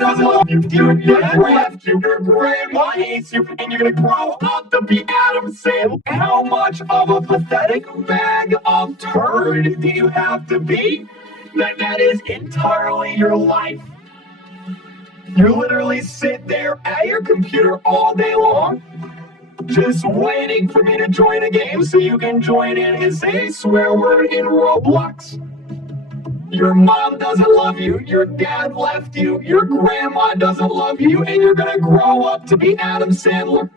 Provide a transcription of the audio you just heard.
doesn't love you. Your dad left you. Your grandma hates you. And you're gonna grow up to be Adam Sandler. How much of a pathetic bag of turd do you have to be? That is entirely your life. You literally sit there at your computer all day long, just waiting for me to join a game so you can join in and say a swear word in Roblox. Your mom doesn't love you, your dad left you, your grandma doesn't love you, and you're gonna grow up to be Adam Sandler.